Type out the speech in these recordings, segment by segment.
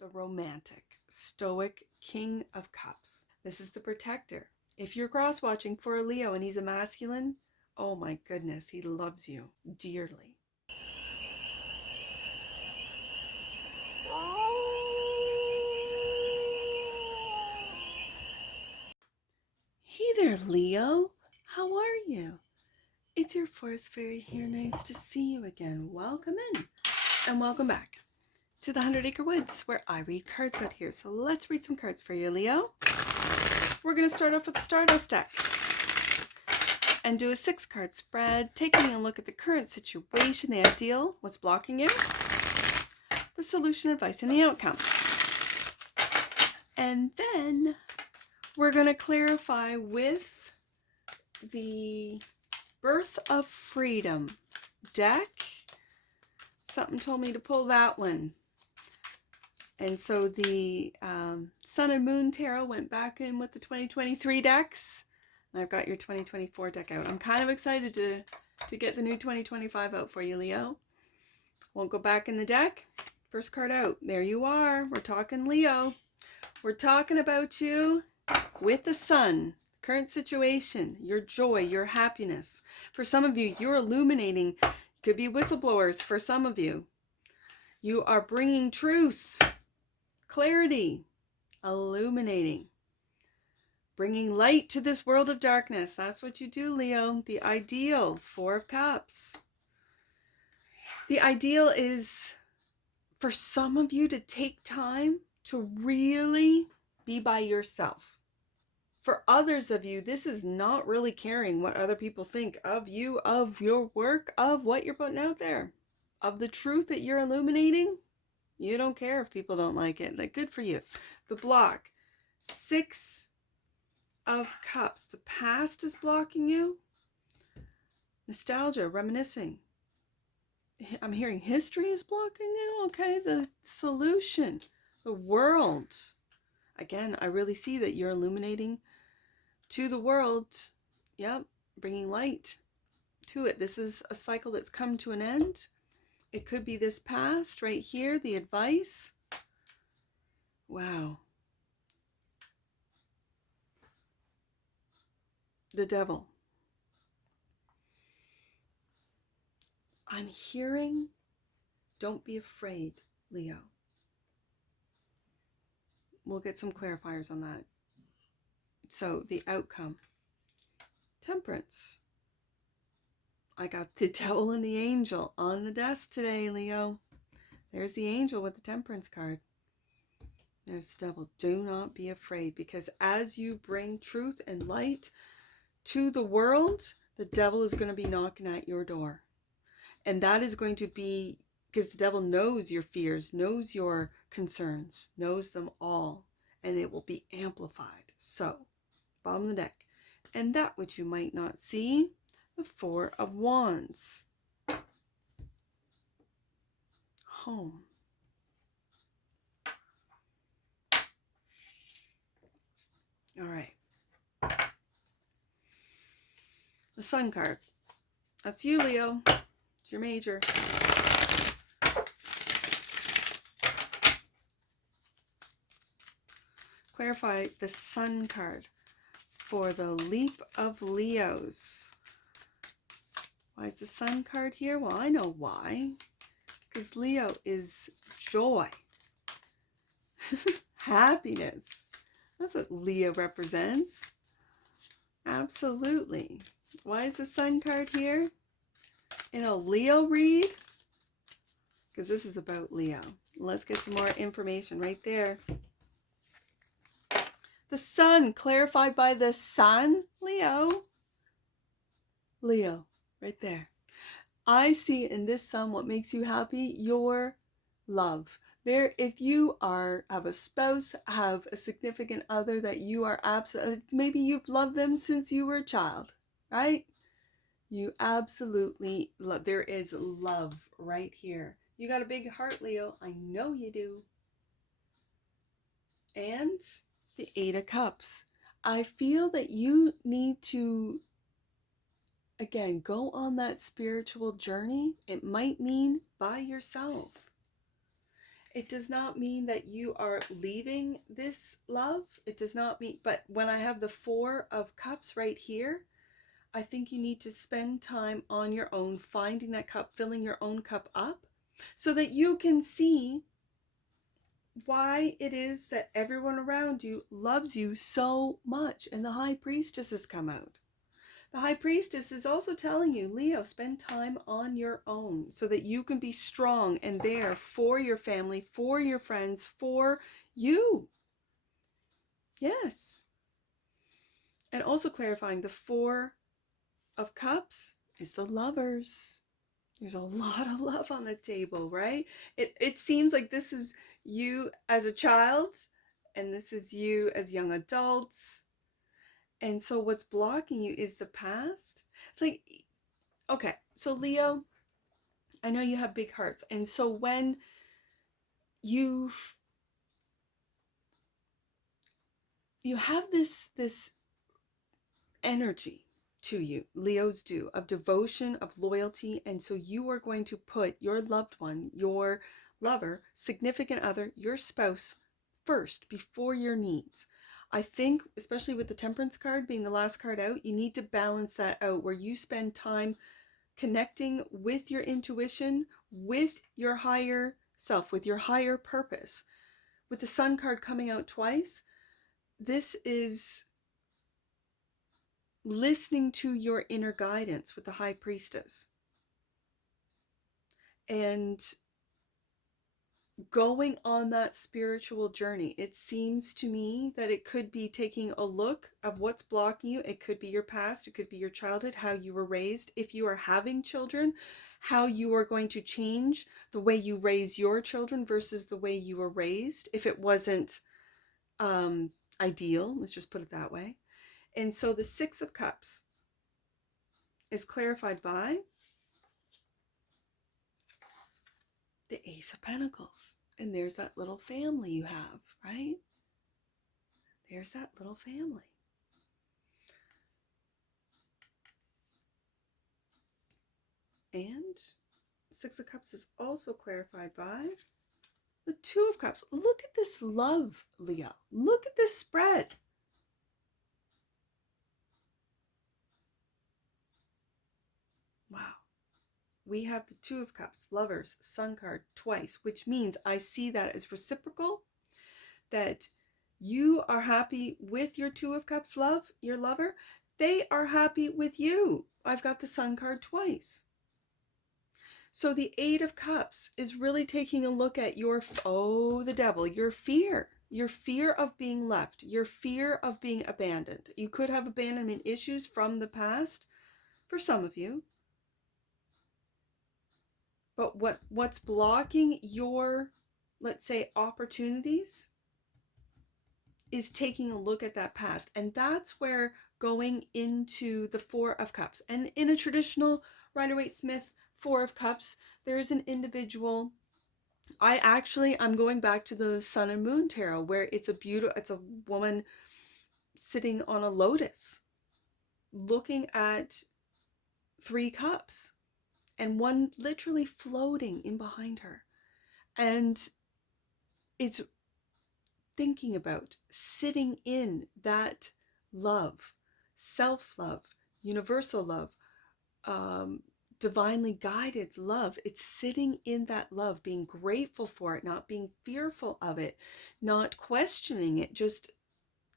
the romantic, stoic King of Cups. This is the protector. If you're cross-watching for a Leo and he's a masculine, oh my goodness, he loves you dearly. Hey there, Leo. How are you? It's your forest fairy here. Nice to see you again. Welcome in and welcome back to the 100 Acre Woods, where I read cards out here. So let's read some cards for you, Leo. We're going to start off with the Stardust deck and do a 6-card spread, taking a look at the current situation, the ideal, what's blocking you, the solution, advice, and the outcome. And then we're going to clarify with the Birth of Freedom deck. Something told me to pull that one. And so the Sun and Moon Tarot went back in with the 2023 decks. And I've got your 2024 deck out. I'm kind of excited to get the new 2025 out for you, Leo. Won't go back in the deck. First card out. There you are. We're talking Leo. We're talking about you with the Sun. Current situation, your joy, your happiness. For some of you, you're illuminating. Could be whistleblowers for some of you. You are bringing truth, clarity, illuminating, bringing light to this world of darkness. That's what you do, Leo. The ideal, 4 of Cups. The ideal is for some of you to take time to really be by yourself. For others of you, this is not really caring what other people think of you, of your work, of what you're putting out there, of the truth that you're illuminating. You don't care if people don't like it. Like, good for you. The block, 6 of Cups. The past is blocking you. Nostalgia, reminiscing. I'm hearing history is blocking you. Okay, the solution, the world. Again, I really see that you're illuminating to the world. Yep, bringing light to it. This is a cycle that's come to an end. It could be this past right here, the advice. Wow. The Devil. I'm hearing, don't be afraid, Leo. We'll get some clarifiers on that. So the outcome, Temperance. I got the Devil and the Angel on the desk today, Leo. There's the Angel with the Temperance card. There's the Devil. Do not be afraid, because as you bring truth and light to the world, the Devil is going to be knocking at your door. And that is going to be because the Devil knows your fears, knows your concerns, knows them all, and it will be amplified. So, bottom of the deck. And that which you might not see, the 4 of Wands. Home. All right. The Sun card. That's you, Leo. It's your major. Clarify the Sun card for the leap of Leos. Why is the Sun card here? Well, I know why. Because Leo is joy. Happiness. That's what Leo represents. Absolutely. Why is the Sun card here in a Leo read? Because this is about Leo. Let's get some more information right there. The Sun, clarified by the Sun, Leo. Leo, right there. I see in this Sun what makes you happy, your love. There, if you have a spouse, have a significant other that you are absolutely, maybe you've loved them since you were a child, right? You absolutely love, there is love right here. You got a big heart, Leo. I know you do. And the 8 of Cups. I feel that you need to, again, go on that spiritual journey. It might mean by yourself. It does not mean that you are leaving this love. It does not mean, but when I have the Four of Cups right here, I think you need to spend time on your own, finding that cup, filling your own cup up, so that you can see why it is that everyone around you loves you so much. And the High Priestess has come out. The High Priestess is also telling you, Leo, spend time on your own so that you can be strong and there for your family, for your friends, for you. Yes. And also clarifying, the Four of Cups is the Lovers. There's a lot of love on the table, right? It seems like this is you as a child, and this is you as young adults. And so what's blocking you is the past. It's like, okay, so Leo, I know you have big hearts. And so when you have this energy to you, Leos do, of devotion, of loyalty, and so you are going to put your loved one, your lover, significant other, your spouse first before your needs. I think, especially with the Temperance card being the last card out, you need to balance that out where you spend time connecting with your intuition, with your higher self, with your higher purpose. With the Sun card coming out twice, this is listening to your inner guidance with the High Priestess and going on that spiritual journey. It seems to me that it could be taking a look of what's blocking you. It could be your past, it could be your childhood, how you were raised. If you are having children, how you are going to change the way you raise your children versus the way you were raised if it wasn't ideal, let's just put it that way. And so the Six of Cups is clarified by the Ace of Pentacles. And there's that little family you have, right? There's that little family. And Six of Cups is also clarified by the Two of Cups. Look at this love, Leo. Look at this spread. Wow. We have the Two of Cups, Lovers, Sun card twice, which means I see that as reciprocal, that you are happy with your Two of Cups love, your lover. They are happy with you. I've got the Sun card twice. So the Eight of Cups is really taking a look at your, the devil, your fear of being left, your fear of being abandoned. You could have abandonment issues from the past for some of you. But what's blocking your, let's say, opportunities is taking a look at that past. And that's where going into the Four of Cups. And in a traditional Rider-Waite-Smith Four of Cups, there is an individual. I'm going back to the Sun and Moon Tarot, where it's a woman sitting on a lotus, looking at three cups, and one literally floating in behind her. And it's thinking about sitting in that love, self-love, universal love, divinely guided love. It's sitting in that love, being grateful for it, not being fearful of it, not questioning it, just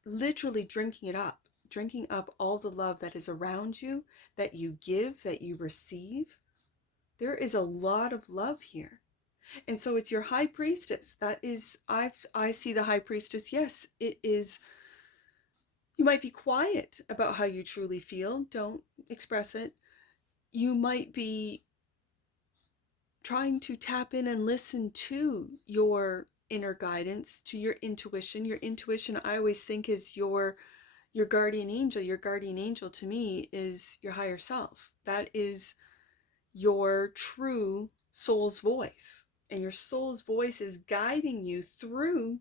literally drinking up all the love that is around you, that you give, that you receive. There is a lot of love here. And so it's your High Priestess. That is, I see the High Priestess. Yes, it is. You might be quiet about how you truly feel. Don't express it. You might be trying to tap in and listen to your inner guidance, to your intuition. Your intuition, I always think, is your guardian angel. Your guardian angel to me is your higher self. That is your true soul's voice. And your soul's voice is guiding you through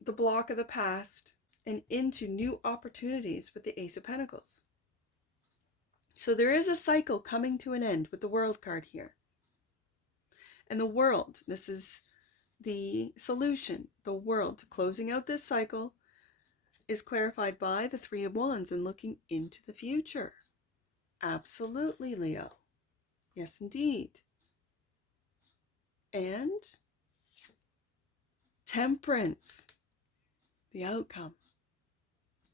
the block of the past and into new opportunities with the Ace of Pentacles. So there is a cycle coming to an end with the World card here. And the World, this is the solution, the world, closing out this cycle, is clarified by the Three of Wands and looking into the future. Absolutely, Leo. Yes, indeed. And Temperance, the outcome.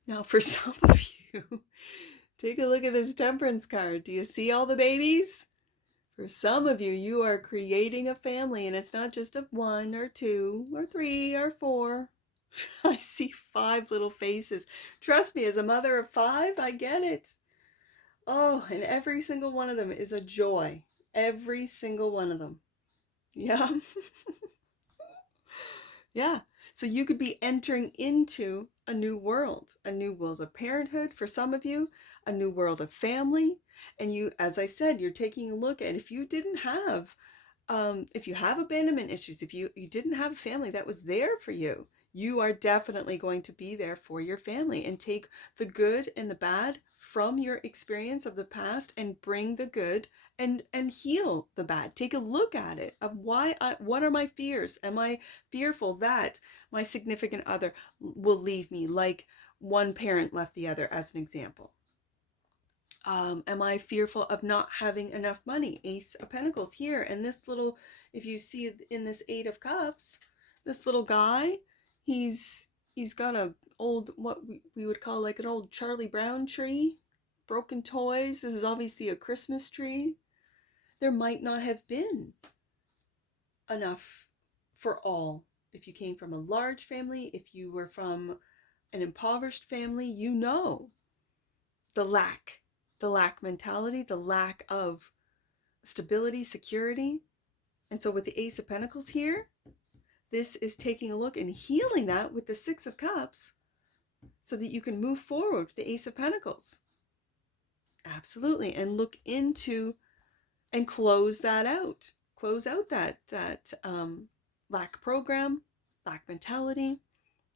Now, for some of you, take a look at this Temperance card. Do you see all the babies? For some of you, you are creating a family, and it's not just of 1 or 2 or 3 or 4. I see 5 little faces. Trust me, as a mother of 5, I get it. Oh, and every single one of them is a joy. Every single one of them. Yeah. Yeah. So you could be entering into a new world of parenthood for some of you, a new world of family. And you, as I said, you're taking a look at if you didn't have, if you have abandonment issues, if you didn't have a family that was there for you, you are definitely going to be there for your family and take the good and the bad from your experience of the past and bring the good and heal the bad. Take a look at it of what are my fears? Am I fearful that my significant other will leave me like one parent left the other, as an example? Am I fearful of not having enough money? Ace of Pentacles here. And this little, if you see in this Eight of Cups, this little guy, he's got a old, what we would call like an old Charlie Brown tree, broken toys. This is obviously a Christmas tree. There might not have been enough for all. If you came from a large family, if you were from an impoverished family, you know the lack mentality, the lack of stability, security. And so with the Ace of Pentacles here, this is taking a look and healing that with the Six of Cups so that you can move forward with the Ace of Pentacles. Absolutely. And look into and close that out. Close out that lack program, lack mentality,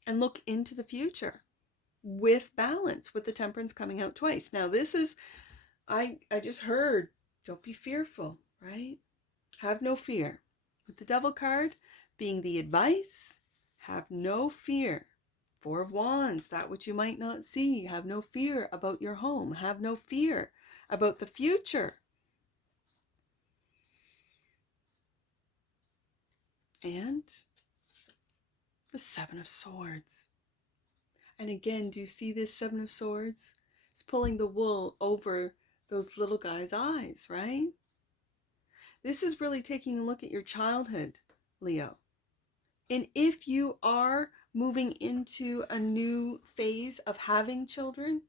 and look into the future with balance, with the Temperance coming out twice. Now this is, I just heard, don't be fearful, right? Have no fear. With the Devil card being the advice, have no fear. Four of Wands, that which you might not see. Have no fear about your home. Have no fear about the future. And the Seven of Swords. And again, do you see this Seven of Swords? It's pulling the wool over those little guys' eyes, right? This is really taking a look at your childhood, Leo. And if you are moving into a new phase of having children,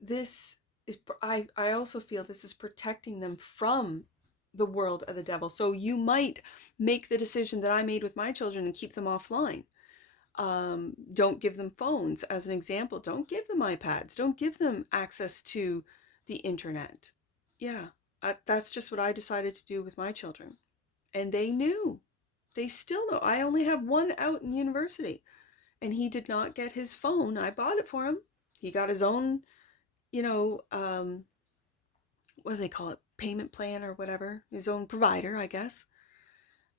this is, I also feel this is protecting them from the world of the devil. So you might make the decision that I made with my children and keep them offline. Don't give them phones, as an example. Don't give them iPads. Don't give them access to the internet. Yeah, that's just what I decided to do with my children. And they knew. They still know. I only have one out in university. And he did not get his phone. I bought it for him. He got his own, what do they call it? Payment plan or whatever. His own provider, I guess.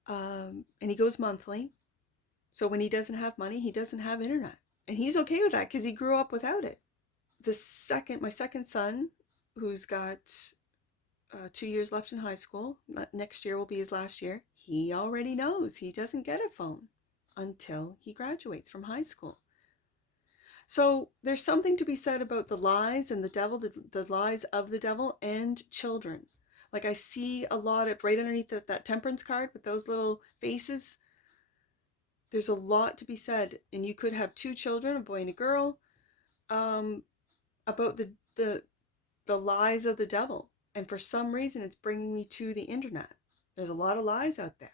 And he goes monthly. So when he doesn't have money, he doesn't have internet. And he's okay with that because he grew up without it. My second son, who's got 2 years left in high school, next year will be his last year, he already knows he doesn't get a phone until he graduates from high school. So there's something to be said about the lies and the devil, the lies of the devil and children. Like I see a lot of, right underneath that Temperance card with those little faces, there's a lot to be said. And you could have 2 children, a boy and a girl, about the lies of the devil. And for some reason, it's bringing me to the internet. There's a lot of lies out there.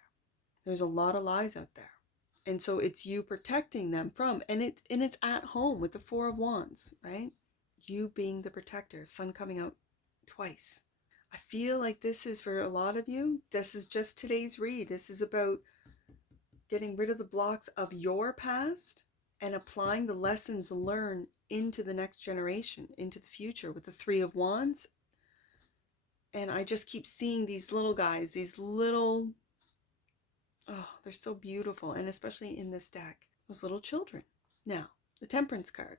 And so it's you protecting them from, and it's at home with the Four of Wands, right? You being the protector, sun coming out twice. I feel like this is for a lot of you. This is just today's read. This is about getting rid of the blocks of your past and applying the lessons learned into the next generation, into the future with the Three of Wands. And I just keep seeing these little guys, these little Oh, they're so beautiful, and especially in this deck, those little children. Now, the Temperance card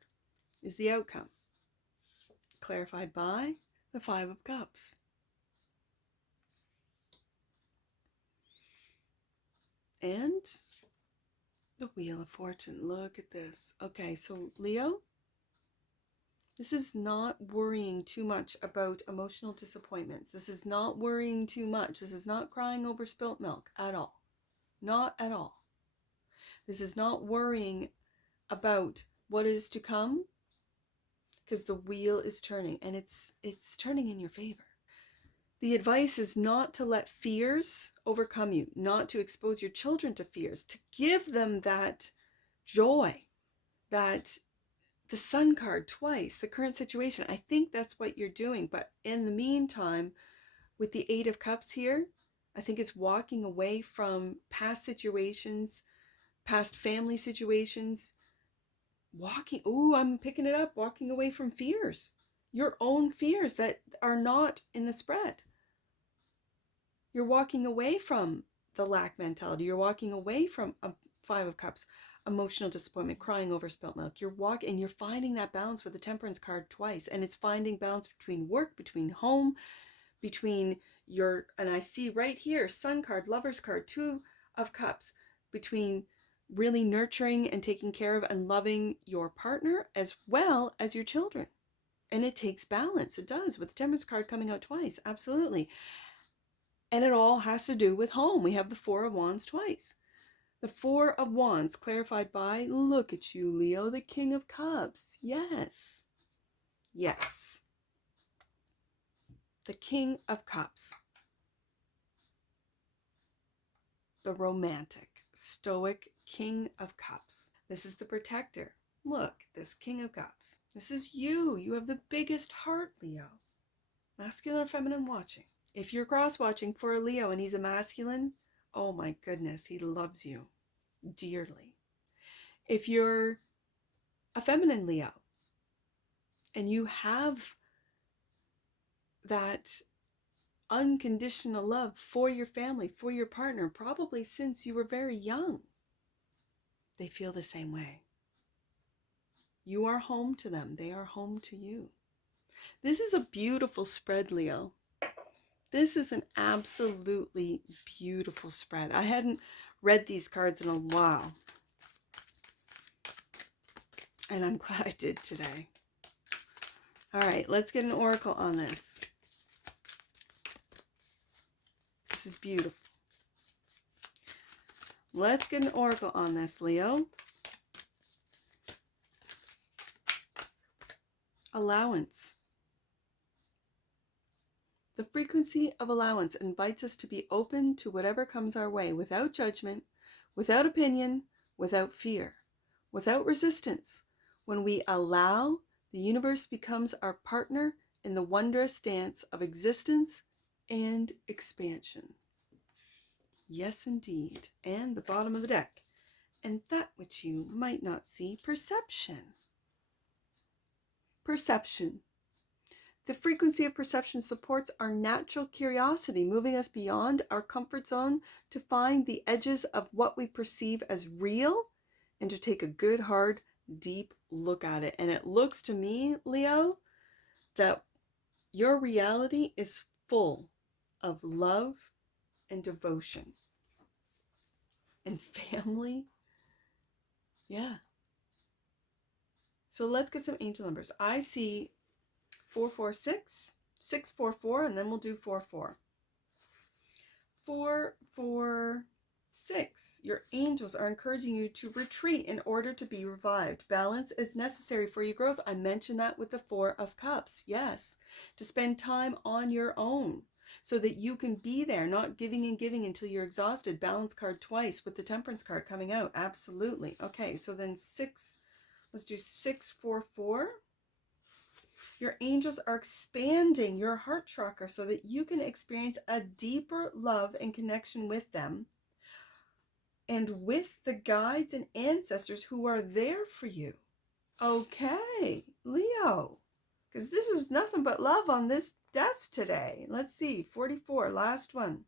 is the outcome, clarified by the Five of Cups. And the Wheel of Fortune. Look at this. Okay, so Leo, this is not worrying too much about emotional disappointments. This is not worrying too much. This is not crying over spilt milk at all. Not at all. This is not worrying about what is to come, because the wheel is turning, and it's turning in your favor. The advice is not to let fears overcome you, not to expose your children to fears, to give them that joy, that the Sun card twice, the current situation. I think that's what you're doing. But in the meantime, with the Eight of Cups here, I think it's walking away from past situations, past family situations, I'm picking it up, walking away from fears, your own fears that are not in the spread. You're walking away from the lack mentality. You're walking away from a Five of Cups, emotional disappointment, crying over spilt milk. You're finding that balance with the Temperance card twice. And it's finding balance between work, between home, between and I see right here, Sun card, Lover's card, Two of Cups, between really nurturing and taking care of and loving your partner as well as your children. And it takes balance. It does, with the Temperance card coming out twice. Absolutely. And it all has to do with home. We have the Four of Wands twice. The Four of Wands clarified by, look at you, Leo, the King of Cups. Yes. Yes. The King of Cups. The romantic, stoic King of Cups. This is the protector. Look, this King of Cups. This is you. You have the biggest heart, Leo. Masculine or feminine watching. If you're cross-watching for a Leo and he's a masculine, oh my goodness, he loves you dearly. If you're a feminine Leo and you have that unconditional love for your family, for your partner, probably since you were very young, they feel the same way. You are home to them. They are home to you. This is a beautiful spread, Leo. This is an absolutely beautiful spread. I hadn't read these cards in a while, and I'm glad I did today. All right, let's get an oracle on this. This is beautiful. Let's get an oracle on this, Leo. Allowance. The frequency of allowance invites us to be open to whatever comes our way, without judgment, without opinion, without fear, without resistance. When we allow, the universe becomes our partner in the wondrous dance of existence and expansion. Yes, indeed. And the bottom of the deck. And that which you might not see, perception. Perception. The frequency of perception supports our natural curiosity, moving us beyond our comfort zone to find the edges of what we perceive as real and to take a good, hard, deep look at it. And it looks to me, Leo, that your reality is full of love and devotion and family. Yeah. So let's get some angel numbers. I see 446, 644, and then we'll do 44. 446. Your angels are encouraging you to retreat in order to be revived. Balance is necessary for your growth. I mentioned that with the Four of Cups. Yes. To spend time on your own so that you can be there, not giving and giving until you're exhausted. Balance card twice with the Temperance card coming out. Absolutely. Okay, so then let's do 644. Your angels are expanding your heart chakra so that you can experience a deeper love and connection with them and with the guides and ancestors who are there for you. Okay, Leo, because this is nothing but love on this desk today. Let's see, 44, last one.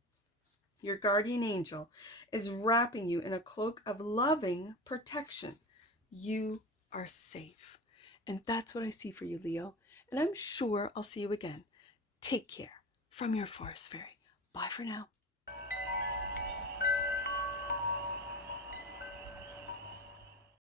your guardian angel, is wrapping you in a cloak of loving protection. You are safe. And that's what I see for you, Leo. And I'm sure I'll see you again. Take care from your forest fairy. Bye for now.